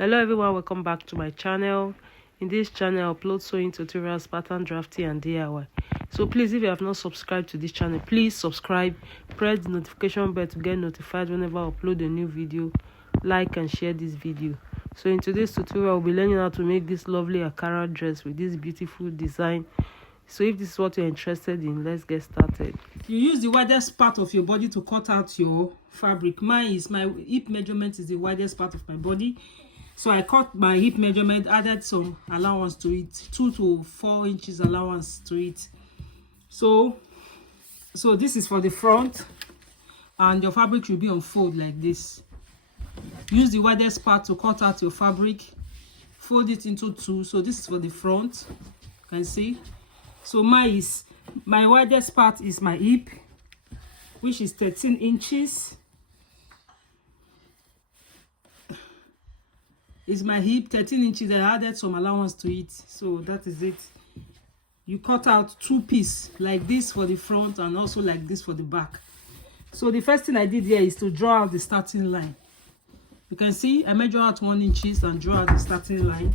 Hello everyone, welcome back to my channel. In this channel I upload sewing tutorials, pattern drafting and DIY. So please, if you have not subscribed to this channel, please subscribe, press the notification bell to get notified whenever I upload a new video. Like and share this video. So in today's tutorial we'll be learning how to make this lovely Ankara dress with this beautiful design. So if this is what you're interested in, let's get started. You use the widest part of your body to cut out your fabric. My hip measurement is the widest part of my body, so I cut my hip measurement, added some allowance to it, 2 to 4 inches allowance to it. So this is for the front, and your fabric will be on fold like this. Use the widest part to cut out your fabric, fold it into 2. So this is for the front, you can see. So my widest part is my hip, which is 13 inches. Is my hip 13 inches. I added some allowance to it, so that is it. You cut out 2 pieces like this for the front and also like this for the back. So the first thing I did here is to draw out the starting line. You can see I measure out 1 inch and draw out the starting line.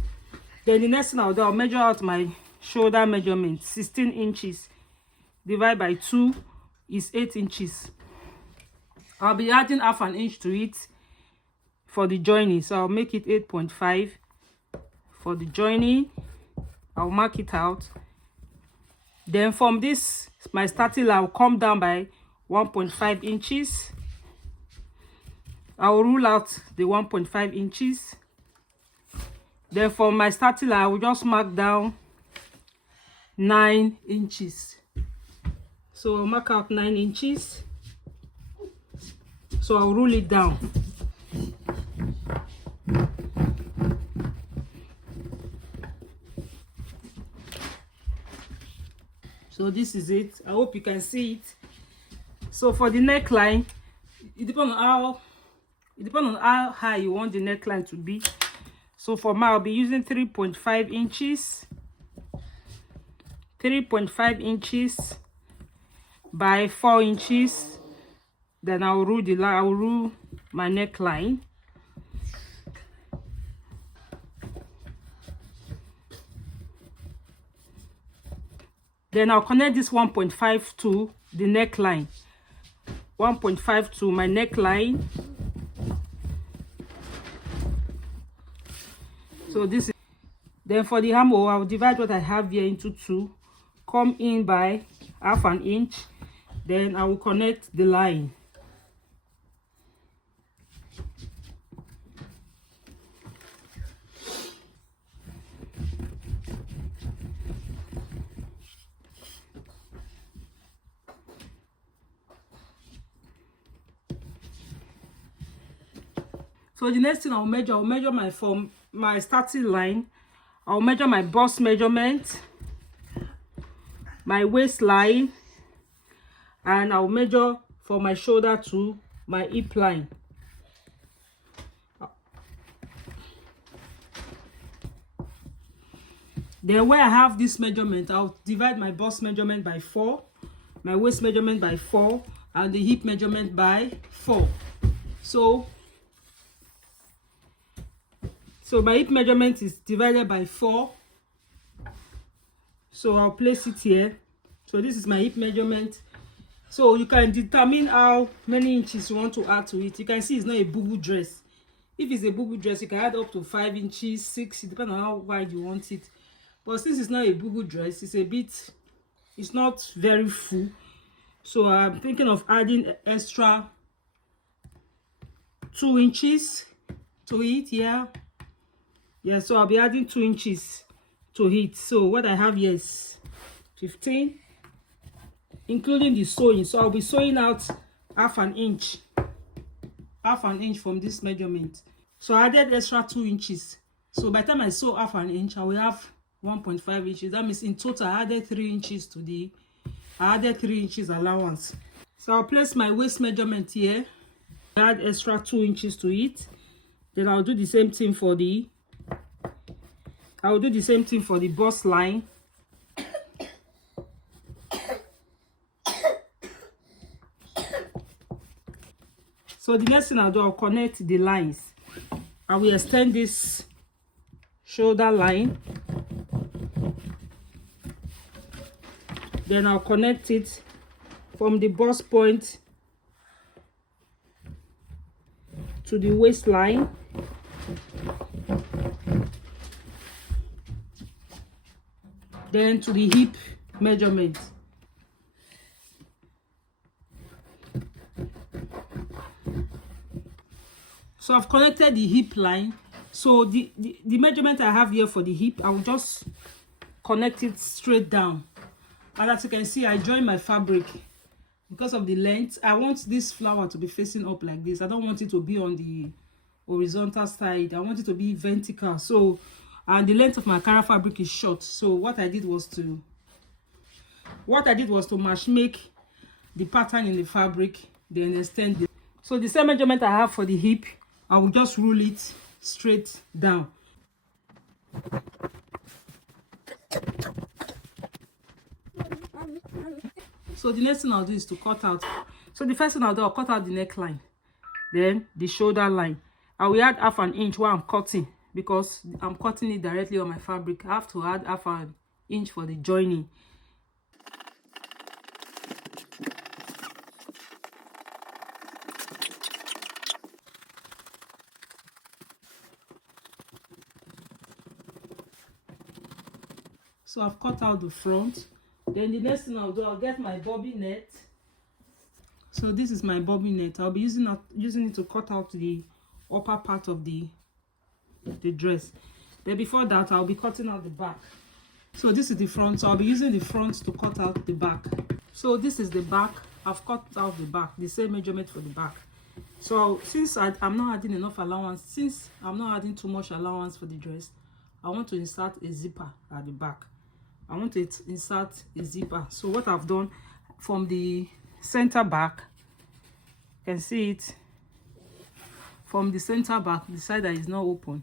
Then the next thing I'll do, I'll measure out my shoulder measurement. 16 inches divided by 2 is 8 inches. I'll be adding half an inch to it for the joining, so I'll make it 8.5 for the joining. I'll mark it out. Then from this, my starting line, I'll come down by 1.5 inches. I'll rule out the 1.5 inches. Then from my starting line, I will just mark down 9 inches. So I'll mark out 9 inches. So I'll rule it down. So this is it. I hope you can see it. So for the neckline, it depends on how high you want the neckline to be. So for mine, I'll be using 3.5 inches. 3.5 inches by 4 inches. Then I'll rule the line. I'll rule my neckline. Then I'll connect this 1.5 to the neckline. 1.5 to my neckline. So this is. Then for the armhole, I'll divide what I have here into 2. Come in by half an inch. Then I will connect the line. So the next thing I'll measure my starting line. I'll measure my bust measurement, my waistline, and I'll measure for my shoulder to my hip line. Then where I have this measurement, I'll divide my bust measurement by 4, my waist measurement by 4, and the hip measurement by 4. So my hip measurement is divided by 4. So I'll place it here. So this is my hip measurement. So you can determine how many inches you want to add to it. You can see it's not a bubu dress. If it's a bubu dress, you can add up to 5 inches, 6, depending on how wide you want it. But since it's not a bubu dress, it's not very full. So I'm thinking of adding extra 2 inches to it. Yeah, so I'll be adding 2 inches to it. So what I have here is 15, including the sewing. So I'll be sewing out half an inch from this measurement. So I added extra 2 inches. So by the time I sew half an inch, I will have 1.5 inches. That means in total I added 3 inches I added 3 inches allowance. So I'll place my waist measurement here, add extra 2 inches to it. Then I'll do the same thing for the bust line. So the next thing I'll do, I'll connect the lines. I will extend this shoulder line. Then I'll connect it from the bust point to the waistline. Then to the hip measurement. So I've connected the hip line. So the measurement I have here for the hip, I will just connect it straight down. And as you can see, I join my fabric because of the length. I want this flower to be facing up like this. I don't want it to be on the horizontal side. I want it to be vertical. So, and the length of my Ankara fabric is short. So what I did was to match make the pattern in the fabric, then extend it. So the same measurement I have for the hip, I will just roll it straight down. So the next thing I'll do is to cut out. So the first thing I'll do, I'll cut out the neckline, then the shoulder line. I will add half an inch while I'm cutting, because I'm cutting it directly on my fabric. I have to add half an inch for the joining. So I've cut out the front. Then the next thing I'll do, I'll get my bobby net. So this is my bobby net. I'll be using it to cut out the upper part of the dress. But before that, I'll be cutting out the back. So this is the front. So I'll be using the front to cut out the back. So this is the back. I've cut out the back, the same measurement for the back. So since I'm not adding enough allowance, since I'm not adding too much allowance for the dress, I want to insert a zipper at the back. I want to insert a zipper. So what I've done, from the center back, you can see it, from the center back, the side that is not open,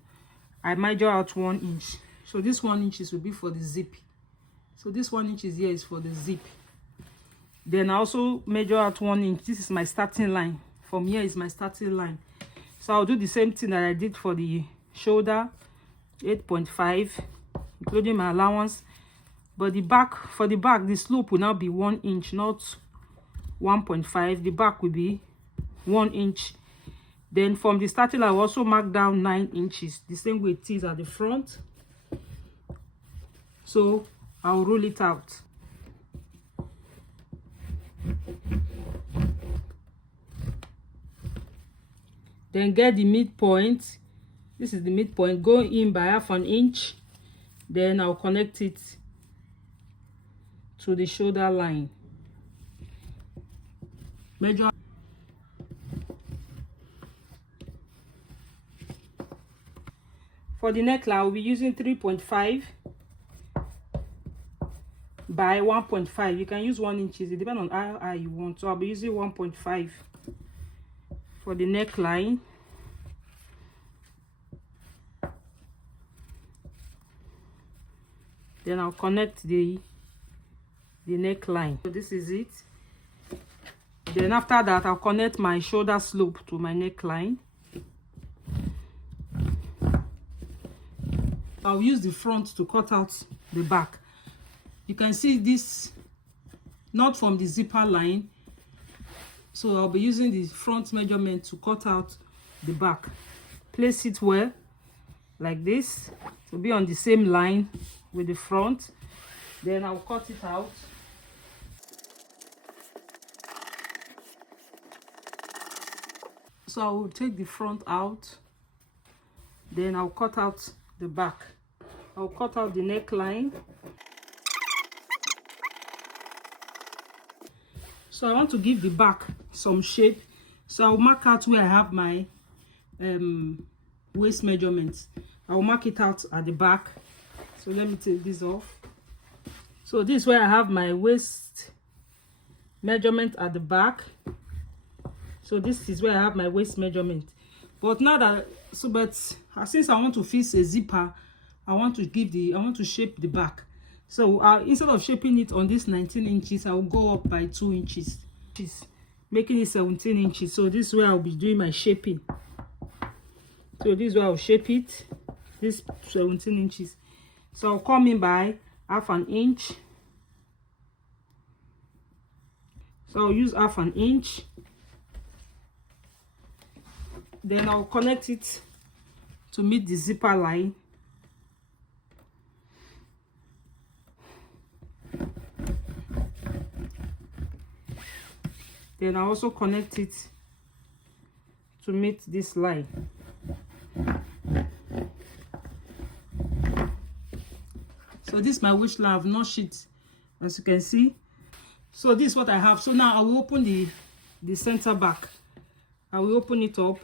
I measure out 1 inch. So this 1 inch will be for the zip. So this 1 inch here is for the zip. Then I also measure out 1 inch. This is my starting line. From here is my starting line. So I'll do the same thing that I did for the shoulder, 8.5, including my allowance. But the back, for the back, the slope will now be 1 inch, not 1.5. The back will be 1 inch. Then from the starting, I will also mark down 9 inches, the same way it is at the front. So I'll roll it out. Then get the midpoint. This is the midpoint. Go in by half an inch. Then I'll connect it to the shoulder line. Measure. For the neckline, I'll be using 3.5 by 1.5. You can use 1 inch. It depends on how high you want. So I'll be using 1.5 for the neckline. Then I'll connect the neckline. So this is it. Then after that, I'll connect my shoulder slope to my neckline. I'll use the front to cut out the back. You can see this not from the zipper line. So I'll be using the front measurement to cut out the back. Place it well, like this, to be on the same line with the front. Then I'll cut it out. So I will take the front out. Then I'll cut out the back. I'll cut out the neckline. So I want to give the back some shape. So I'll mark out where I have my waist measurements. I'll mark it out at the back. So let me take this off. So this is where I have my waist measurement at the back. So this is where I have my waist measurement. But now that, since I want to fix a zipper, I want to shape the back. So instead of shaping it on this 19 inches, I will go up by 2 inches, making it 17 inches. So this is where I'll be doing my shaping. So this is where I'll shape it. This 17 inches. So I'll come in by half an inch. So I'll use half an inch. Then I'll connect it to meet the zipper line. Then I also connect it to meet this line. So this is my waistline. I've notched it, as you can see. So this is what I have. So now I will open the center back. I will open it up.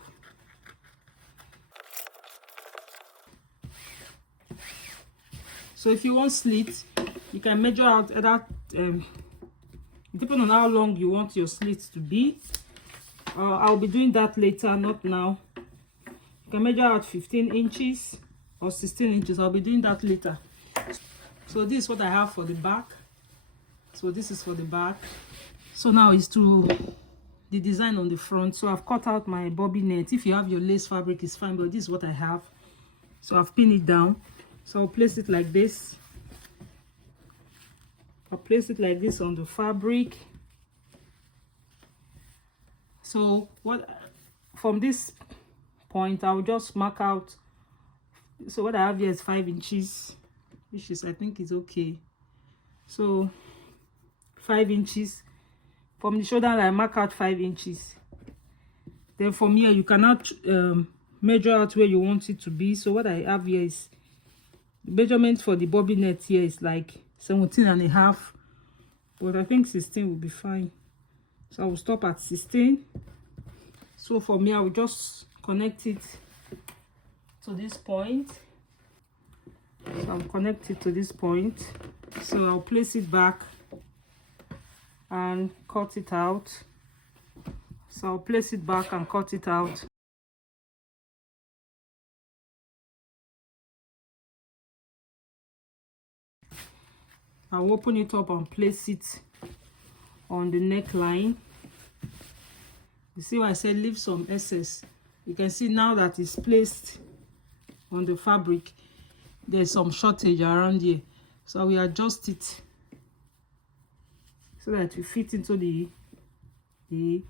So if you want slit, you can measure out that depending on how long you want your slit to be. I'll be doing that later, not now. You can measure out 15 inches or 16 inches. I'll be doing that later. So this is what I have for the back. So this is for the back. So now is to the design on the front. So I've cut out my bobby net. If you have your lace fabric, it's fine, but this is what I have. So I've pinned it down. So I'll place it like this. I'll place it like this on the fabric. So what, from this point, I'll just mark out. So what I have here is 5 inches, which is, I think, is okay. So 5 inches from the shoulder line, I mark out 5 inches. Then from here you cannot measure out where you want it to be. So what I have here is the measurement for the bobby net. Here is like 17.5, but I think 16 will be fine. So I will stop at 16. So for me, I will just connect it to this point. So I'll connect it to this point. So I'll place it back and cut it out. So I'll place it back and cut it out. I'll open it up and place it on the neckline. You see why I said leave some excess. You can see now that it's placed on the fabric, there's some shortage around here. So we adjust it so that it will fit into the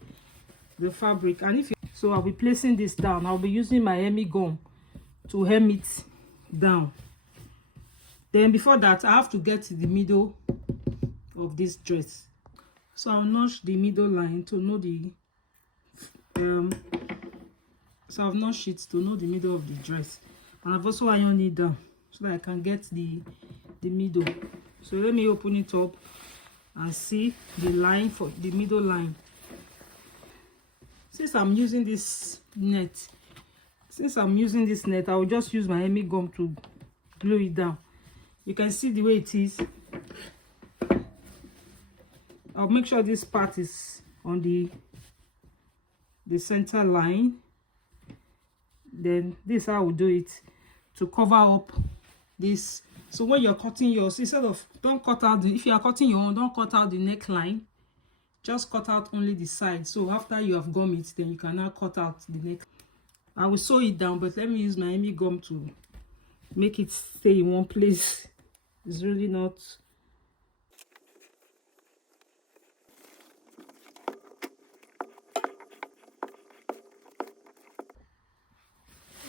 fabric. And if you, so I'll be placing this down. I'll be using my hemi gum to hem it down. Then before that, I have to get to the middle of this dress. So I'll notch the middle line to know the so I've notched it to know the middle of the dress, and I've also ironed it down so that I can get the middle. So let me open it up and see the line for the middle line. Since I'm using this net, I will just use my hemi gum to glue it down. You can see the way it is. I'll make sure this part is on the center line. Then this is how I will do it to cover up this. So when you're cutting yours, instead of, don't cut out the, if you are cutting your own, don't cut out the neckline, just cut out only the side. So after you have gum it, then you can now cut out the neck. I will sew it down, but let me use my hemi gum to make it stay in one place. It's really not.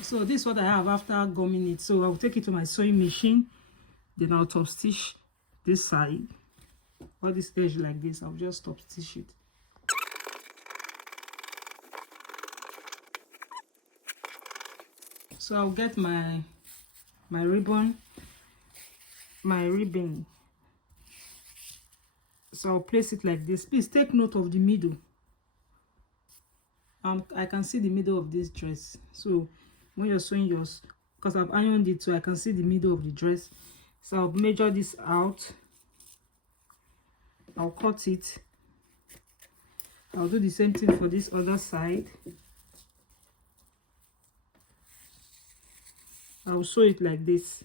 So this is what I have after gumming it. So I'll take it to my sewing machine. Then I'll top stitch this side, or this edge like this. I'll just top stitch it. So I'll get my ribbon. So I'll place it like this. Please take note of the middle. I can see the middle of this dress. So when you're sewing yours, because I've ironed it, so I can see the middle of the dress. So I'll measure this out. I'll cut it. I'll do the same thing for this other side. I'll sew it like this.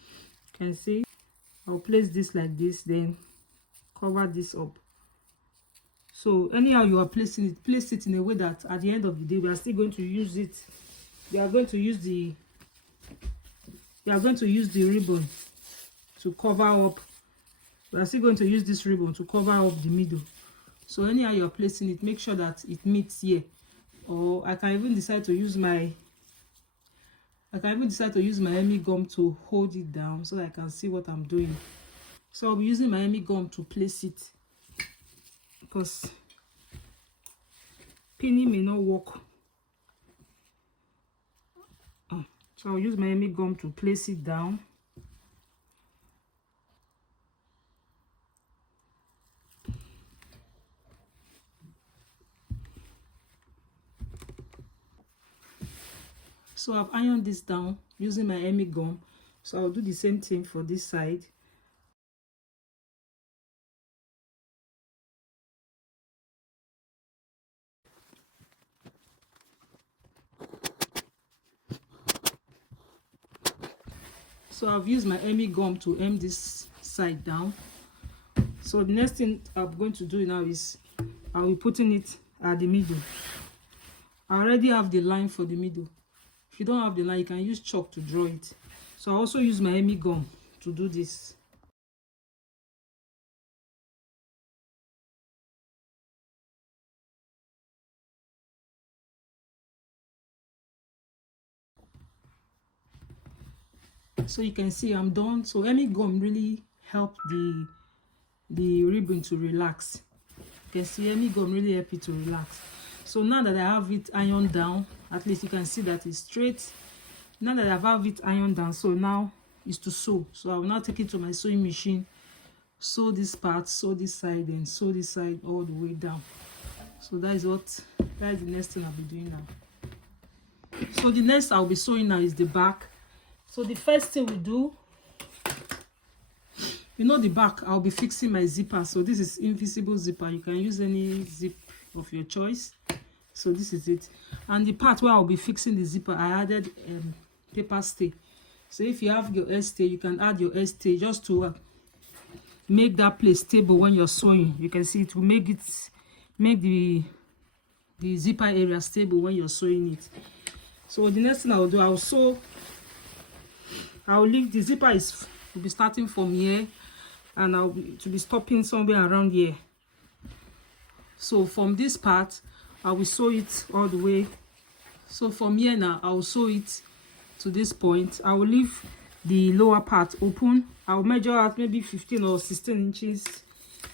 You can see. I'll place this like this, then cover this up. So anyhow you are placing it, place it in a way that at the end of the day we are still going to use it. We are going to use the ribbon to cover up. We are still going to use this ribbon to cover up the middle. So anyhow you are placing it, make sure that it meets here. Or I can even decide to use my Hemi gum to hold it down so that I can see what I'm doing. So I'll be using my Hemi gum to place it, because pinning may not work. So I'll use my Hemi gum to place it down. So I've ironed this down using my Hemi gum. So I'll do the same thing for this side. So I've used my Hemi gum to hem this side down. So the next thing I'm going to do now is I'll be putting it at the middle. I already have the line for the middle. If you don't have the line, you can use chalk to draw it. So I also use my Hemi gum to do this. So you can see I'm done. So Hemi gum really helped the ribbon to relax. You can see Hemi gum really help it to relax. So now that I have it ironed down, at least you can see that it's straight. Now that I have it ironed down, so now is to sew. So I will now take it to my sewing machine, sew this part, sew this side, and sew this side all the way down. So that is the next thing I'll be doing now. So the next I'll be sewing now is the back. So the first thing we do, you know, the back, I'll be fixing my zipper. So this is invisible zipper. You can use any zip of your choice. So this is it. And the part where I'll be fixing the zipper, I added paper stay. So if you have your stay, you can add your stay just to make that place stable when you're sewing. You can see it will make the zipper area stable when you're sewing it. So the next thing I'll do, I'll leave the zipper will be starting from here, and I'll be stopping somewhere around here. So from this part I will sew it all the way. So from here now I'll sew it to this point. I will leave the lower part open. I'll measure out maybe 15 or 16 inches.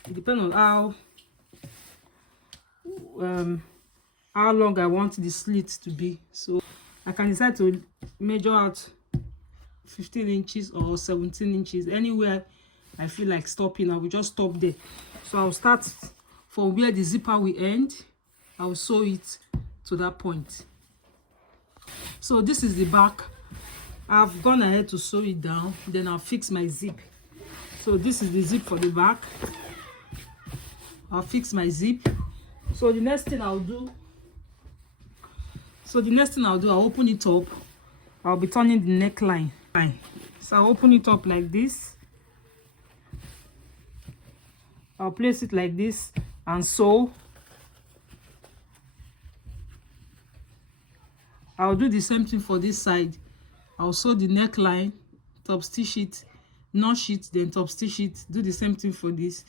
It depends on how long I want the slit to be. So I can decide to measure out 15 inches or 17 inches. Anywhere I feel like stopping, I will just stop there. So I'll start from where the zipper will end. I'll sew it to that point. So this is the back. I've gone ahead to sew it down, then I'll fix my zip. So this is the zip for the back. I'll fix my zip. So the next thing I'll do, I'll open it up. I'll be turning the neckline. So I'll open it up like this. I'll place it like this and sew. I'll do the same thing for this side. I'll sew the neckline, top stitch it, notch it, then top stitch it. Do the same thing for this.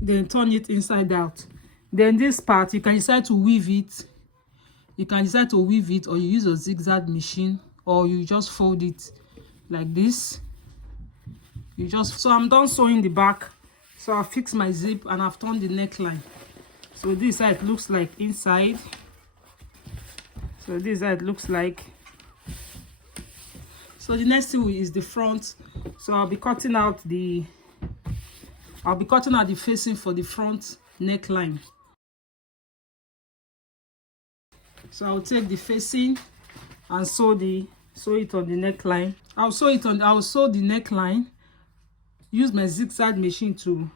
Then turn it inside out. Then this part, you can decide to weave it. You can decide to weave it, or you use a zigzag machine, or you just fold it like this. So I'm done sewing the back. So I'll fix my zip and I've turned the neckline. So this is how it looks like inside. So this is how it looks like. So the next thing is the front. So I'll be cutting out the facing for the front neckline. So I'll take the facing and sew it on the neckline. I'll sew the neckline. Use my zigzag machine to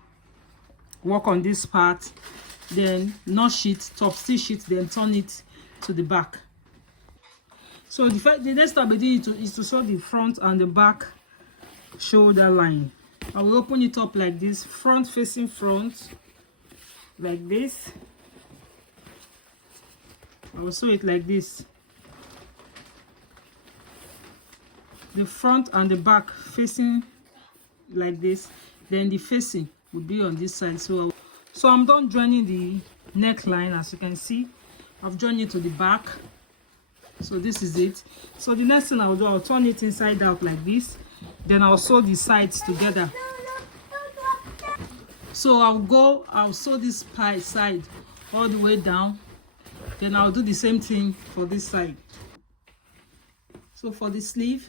work on this part. Then notch it, top stitch it, then turn it to the back. So the next step I do is to sew the front and the back shoulder line. I will open it up like this, front facing front, like this. I will sew it like this, the front and the back facing like this, then the facing will be on this side. So I'm done joining the neckline. As you can see, I've joined it to the back. So this is it. So the next thing I'll do, I'll turn it inside out like this, then I'll sew the sides together. So I'll sew this side all the way down, then I'll do the same thing for this side. So for the sleeve,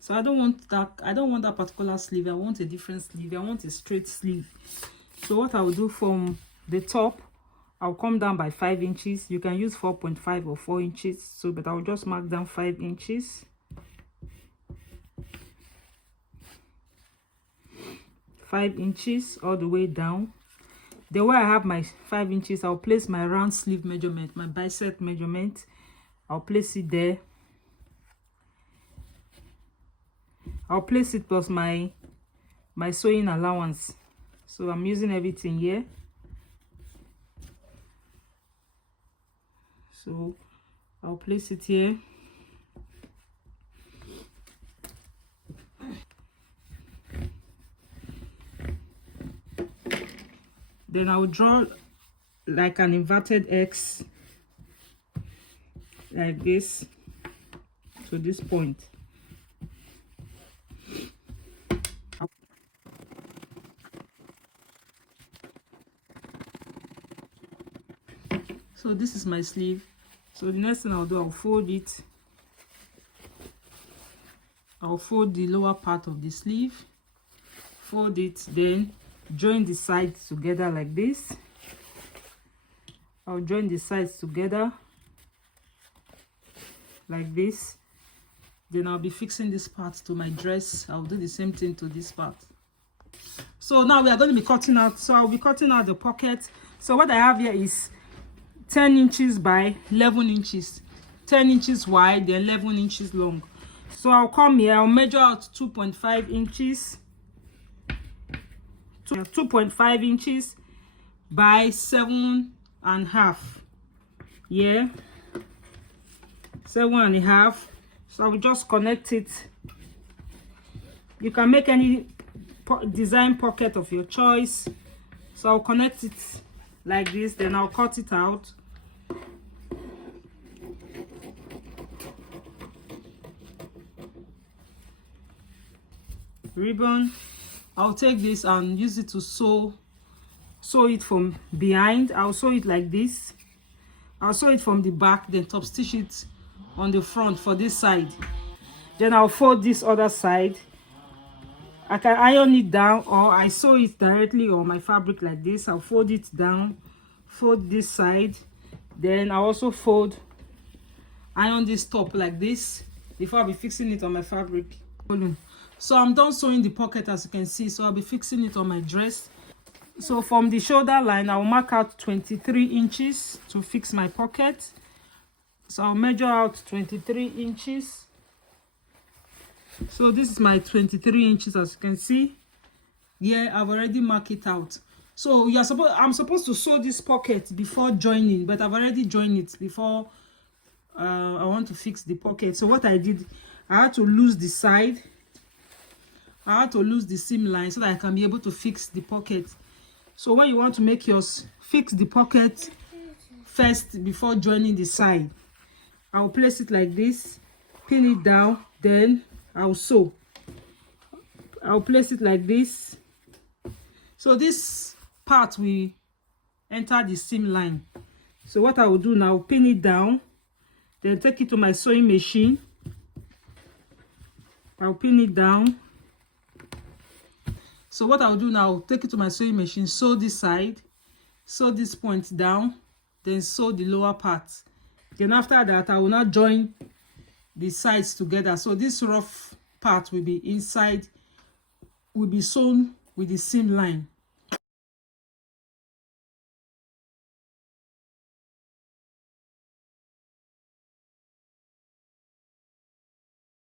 so I don't want that particular sleeve. I want a different sleeve. I want a straight sleeve. So what I will do, from the top, I'll come down by 5 inches. You can use 4.5 or 4 inches. So, but I'll just mark down 5 inches. 5 inches all the way down. The way I have my 5 inches, I'll place my round sleeve measurement, my bicep measurement. I'll place it there. I'll place it plus my sewing allowance. So I'm using everything here. So I'll place it here. Then I'll draw like an inverted X like this to this point. So this is my sleeve. So the next thing I'll do, I'll fold it. I'll fold the lower part of the sleeve, fold it, then join the sides together like this. I'll join the sides together like this. Then I'll be fixing this part to my dress. I'll do the same thing to this part. So now we are going to be cutting out. So I'll be cutting out the pocket. So what I have here is 10 inches by 11 inches. 10 inches wide, then 11 inches long. So I'll come here, I'll measure out 2.5 inches. 2.5 inches by 7.5. Yeah, 7.5. So I will just connect it. You can make any design pocket of your choice. So I'll connect it like this, then I'll cut it out. Ribbon. I'll take this and use it to sew it from behind. I'll sew it like this. I'll sew it from the back, then top stitch it on the front for this side. Then I'll fold this other side. I can iron it down, or I sew it directly on my fabric like this. I'll fold it down, fold this side, then I'll also iron this top like this before I'll be fixing it on my fabric. So I'm done sewing the pocket, as you can see. So I'll be fixing it on my dress. So from the shoulder line, I'll mark out 23 inches to fix my pocket. So I'll measure out 23 inches. So this is my 23 inches, as you can see. Yeah, I've already marked it out. So I'm supposed to sew this pocket before joining, but I've already joined it before I want to fix the pocket. So what I did, I had to lose the side. I had to lose the seam line so that I can be able to fix the pocket. So when you want to make yours, fix the pocket first before joining the side. I'll place it like this, pin it down, then I'll sew. I'll place it like this. So this part will enter the seam line. So what I will do now, pin it down, then take it to my sewing machine. I'll pin it down. So what I'll do now, take it to my sewing machine, sew this side, sew this point down, then sew the lower part. Then after that, I will now join the sides together. So this rough part will be inside, will be sewn with the seam line.